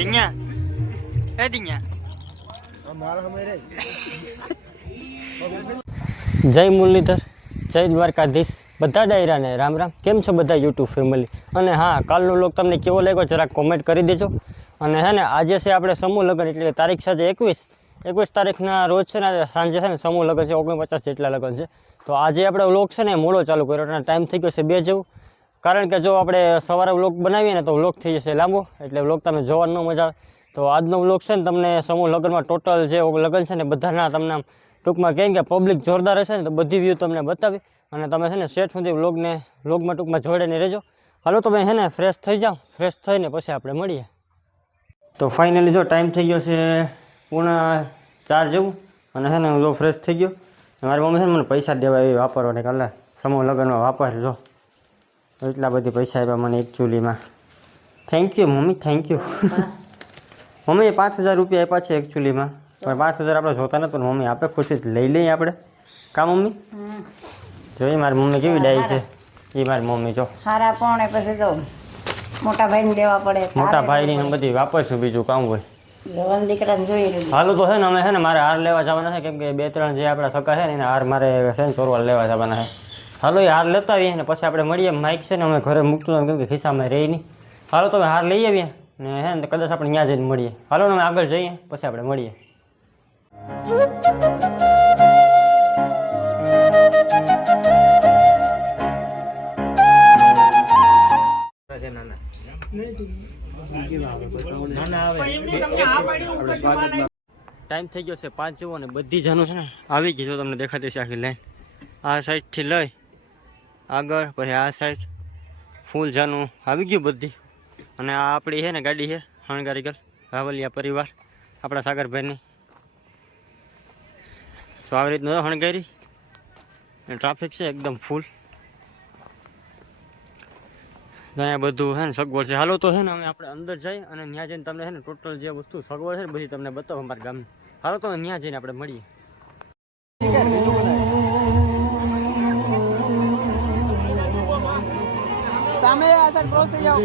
ધીંગા É Dinha. જય મુરલીધર, જય દ્વારકાધીશ. બધા ડાયરાને રામ રામ. કેમ છો બધા યુટ્યુબ ફેમિલી અને હા, કાલનો લોક તમને કેવો લાગ્યો જરાક કોમેન્ટ કરી દેજો. અને હે ને, આજે છે આપણે સમૂહ લગ્ન, એટલે તારીખ છે એકવીસ. એકવીસ તારીખના રોજ છે ને, સાંજે છે ને સમૂહ લગ્ન છે, ઓગણપચાસ જેટલા લગ્ન છે. તો આજે આપણે વ્લોગ છે ને, મોડો ચાલુ કર્યો અને ટાઈમ થઈ ગયો છે બે જેવું. કારણ કે જો આપણે સવારે વ્લોગ બનાવીએ ને તો વ્લોગ થઈ જશે લાંબો, એટલે વ્લોગ તમે જોવાનો મજા આવે. તો આજનો વ્લોગ છે ને તમને સમૂહ લગ્નમાં ટોટલ જે લગ્ન છે ને બધાના તમને ટૂંકમાં કેમ કે પબ્લિક જોરદાર હશે ને તો બધી વ્યૂ તમને બતાવી અને તમે છે ને સેટ સુધી વ્લોગને વ્લોગમાં ટૂંકમાં જોડેને રહેજો. હાલો તમે છે ને ફ્રેશ થઈ જાઓ ફ્રેશ થઈને પછી આપણે મળીએ. તો ફાઇનલી જો ટાઈમ થઈ ગયો છે પૂર્ણ ચાર જેવું અને છે ને હું જો ફ્રેશ થઈ ગયો. મારી મમ્મી છે ને મને પૈસા દેવા એવી વાપરવાની કાલે સમૂહ લગ્નમાં વાપરજો એટલા બધી પૈસા આપ્યા મને એકચ્યુઅલીમાં thank you mummy thank you મમ્મીએ પાંચ હજાર રૂપિયા આપ્યા છે એકચ્યુઅલીમાં પણ પાંચ હજાર આપણે જોતા નથી પણ મમ્મી આપે ખુશી લઈ લઈએ આપણે. કા મમ્મી? જોઈ મારી મમ્મી કેવી ડાય છે. એ મારી મમ્મી જો. હારા પણ પછી તો મોટા ભાઈને દેવા પડે. મોટા ભાઈની બધી વાપરશું બીજું કામ હોય. જવાન દીકરાને જોઈ હાલું તો છે ને અમે છે ને મારે હાર લેવા જવાના છે. કેમ કે બે ત્રણ જે આપણા સકા છે ને એને હાર મારે છે ને ચોરવા લેવા જવાના છે. હાલો એ હાર લેતા આવીએ ને પછી આપણે મળીએ. માઇક છે ને અમે ઘરે મૂકતું કેમ કે ખિસ્સામાં રહી નહીં. હાલો તમે હાર લઈ આવીએ ને હે ને કદાચ આપણે ત્યાં જઈને મળીએ. હાલો અમે આગળ જઈએ, પછી આપણે મળીએ. ટાઈમ થઈ ગયો છે પાંચ જેવો ને બધી જાનું છે ને, આવી જો તમને દેખાતી છે આખી લાઈન આ સાઈડથી લઈ. આગળ, પછી આ સાઈડ ફૂલ જાનું આવી ગયું બધી. અને આ આપણી છે ને ગાડી છે હણગારીગર રાવલિયા પરિવાર, આપણા સાગરભાઈની. તો આવી રીતનું હણગારી. ટ્રાફિક છે એકદમ ફૂલ અહીંયા બધું છે ને સગવડ છે. હાલો તો છે ને અમે આપણે અંદર જઈ અને ત્યાં જઈને તમને છે ને ટોટલ જે વસ્તુ સગવડ છે બધી તમને બતાવો અમારા ગામની. હાલો તો ત્યાં જઈને આપણે મળીએ. સામે આ સાઈડ ક્રોસ થઈ જાઓ.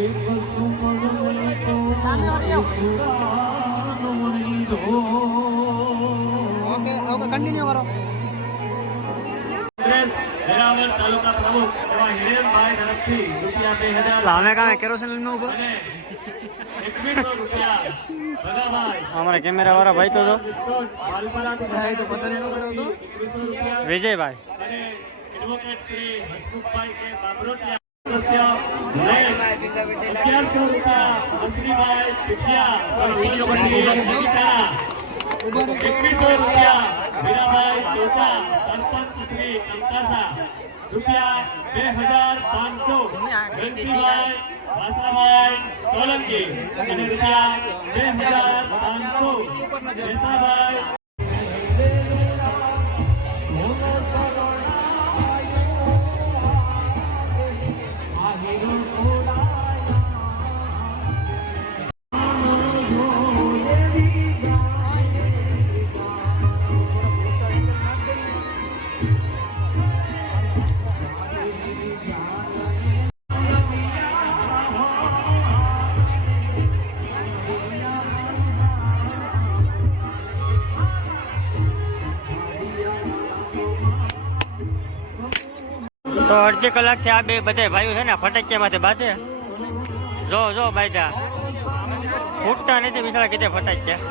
સામે વળી જાઓ. ઓકે ઓકે કન્ટિન્યુ કરો. અમે કામે કેરોસીન લઈને ઊભો? અમારા કેમેરા વાળા ભાઈ તો જો. તો પતરી નો કર્યો તો વિજયભાઈ એકવીસો રૂપિયા મીરાબાઈ ચોટા સરપંચ શ્રી કંકાસા રૂપિયા બે હજાર પાંચસો રૂપિયા તો અડધી કલાકથી આ બે બધા ભાઈઓ છે ને ફટાકિયામાંથી બાંધે. જો જો, બાંધ્યા. ફૂટતા નથી બિચારા કીધે ફટાકિયા.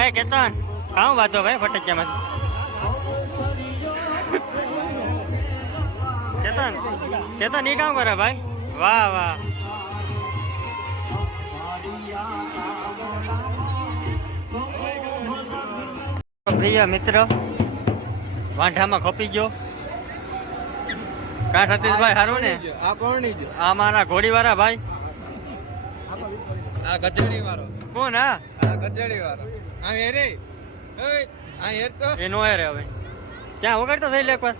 એ કેતન કામ બાંધો ભાઈ ફટાકિયામાંથી? કેતન કેતન એ કામ કરે ભાઈ? વાહ વાહ. પ્રિય મિત્ર વાંઢામાં ખપી ગયો. કા સતીશભાઈ હારું ને? આ કોણ આ મારા ઘોડીવાળા ભાઈ. આ ગધેડી વાળો કોણ હા? આ ગધેડી વાળો આ હેરે આ હેર તો? એ નો રે હવે. ક્યાં વગાડતો થઈ લે એકવાર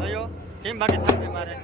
થયો? કેમ બાકી થાય મારે?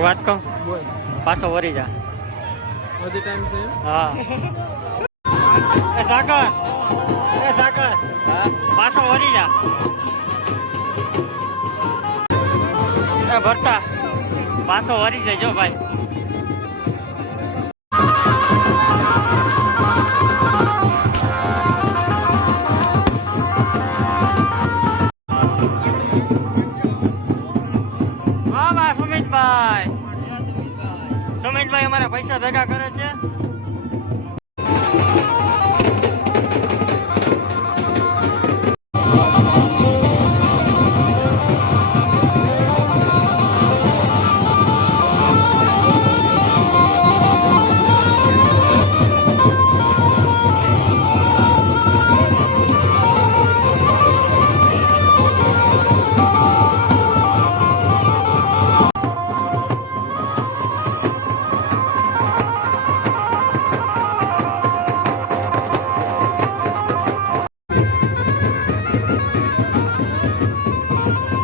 એક વાત કહું? પાછો વરી જા. હજી ટાઈમ છે હા. એ સાકર એ સાકર પાછો વરી જા. એ ભરતા. પાછો વરી જાય જો ભાઈ. સુમિતભાઈ અમારા પૈસા ભેગા કરે છે.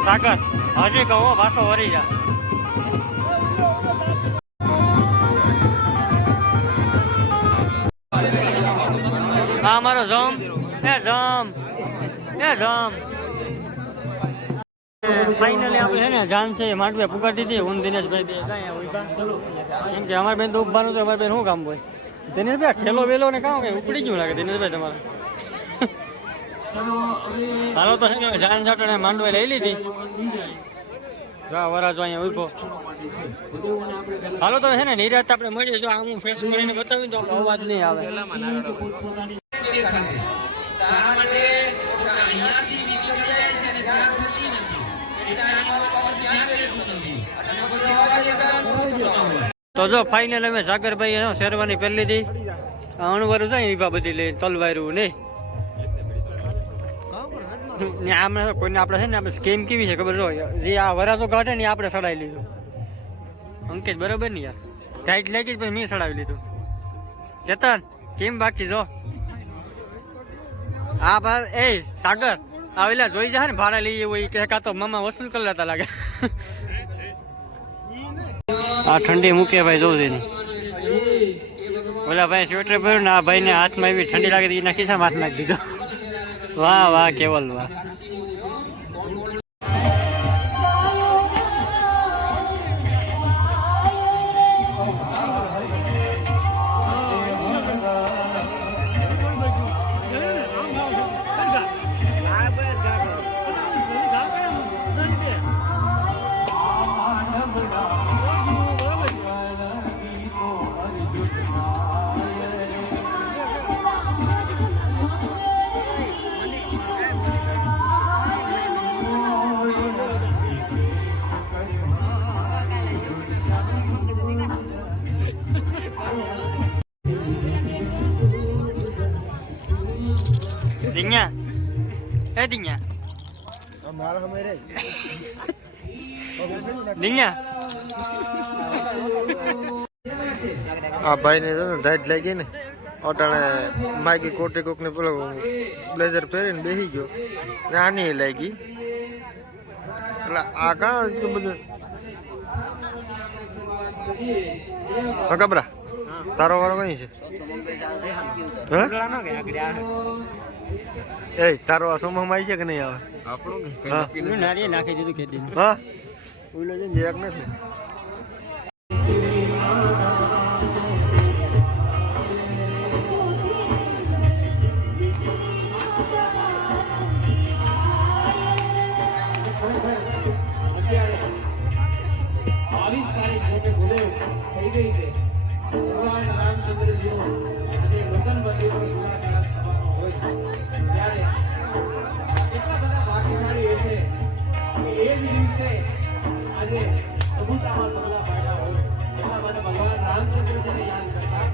સાગર હજી કહું પાછો વરી જાય. હા મારો જમ. એ જમ. એ જમ. ફાઇનલી આપણે છે ને, જાન છે માંડવે પુગાડી દીધી, હું દિનેશભાઈ કાંઈ કેમ કે અમારી બેન તો ઉભવાનું તો અમારી બેન શું કામ હોય? દિનેશભાઈ ઠેલો વેલો ને કામ કે ઉપડી ગયું લાગે, દિનેશભાઈ તમારે. હાલો તો છે જાન જાટણે માંડવે લઈ લીધી. જા વરાજો અહીંયા ઊભો હાલો તો છે ને, નિરાત આપણે મળીએ. જો આમ ફેસ કરીને બતાવી તો અવાજ નહીં આવે. તો જો ફાઇનલ અમે સાગરભાઈ શેરવાની પહેલી લીધી અણવરું જાય એ બધી લઈ તલવારું નહીં ને આમ કોઈને આપણે છે ને આપણે સ્કીમ કેવી છે ખબર જો જે આ વરાતો કાઢે ને આપણે સડાવી લીધું. અંકિત, બરોબર ને યાર? ટાઈટ લાગી પછી મેં સડાવી લીધું. ચેતન કેમ બાકી જો હા બાર એ, સાગર, આવેલા જોઈ જાય ને, ભાડા લઈએ હોય કે કાં તો મામા વસૂલ કરી લેતા લાગે. આ ઠંડી મૂકે ભાઈ જોઉં તેની ઓલા ભાઈ સ્વેટર પહેર્યું ને, આ ભાઈને હાથમાં એવી ઠંડી લાગે એના ખિસ્સામાં હાથ નાખી દીધો. વાહ વાહ કેવલ વાહ. એ દિન્યા દિન્યા આ ભાઈને છે ને ધાટ લાગી ને અટાણે માગી કોટી કોક ને પેલો બ્લેઝર પહેરીને બેસી ગયો ને આની લાગી એટલે આ કાં એટલું બધું હા કબરા તારો વારો કઈ છે હે એ તારો આ સોમાં માં છે કે નહીં આવે? આપણું નારિયેળ નાખી દીધું ખેતી હા? ઓઈલો છે ને એક નથી. માટે આજે કબૂતામાં પગલા પાડ્યા ભગવાન રામચંદ્રજીને યાદ કરતા.